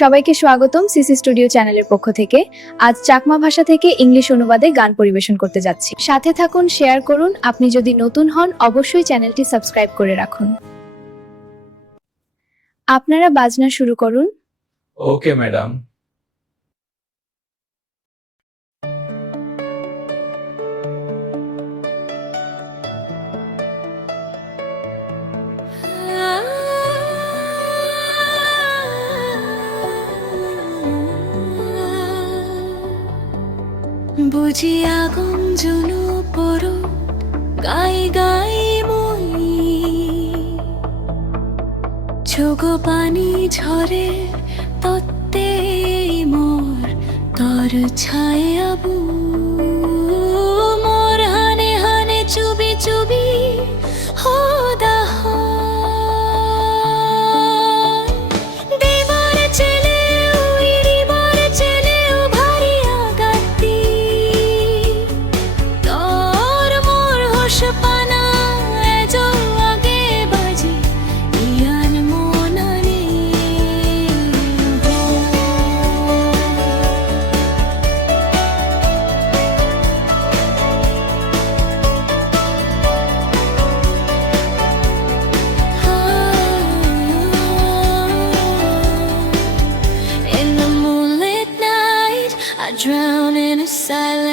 সবাইকে স্বাগতম CC studio চ্যানেলের পক্ষ থেকে। আজ চাকমা ভাষা থেকে ইংলিশ অনুবাদে গান পরিবেশন করতে যাচ্ছি। সাথে থাকুন, শেয়ার করুন। আপনি যদি নতুন হন অবশ্যই চ্যানেলটি সাবস্ক্রাইব করে রাখুন। আপনারা বাজনা শুরু করুন। Okay madam. বুঝি আগুন জুনু পড়ো গাই গাই মই ছোগো পানি ঝরে তত্তে মোর তর ছায়াবু মোর হানে হানে চুবি চুবি হোদা দেবার চেলে উইরিবার চেলে ভারি আগাতি তোর মোর হোশ পানা এজো আগে বাজি ইয়ান মনানে In the moonlit night, I drown in a silence.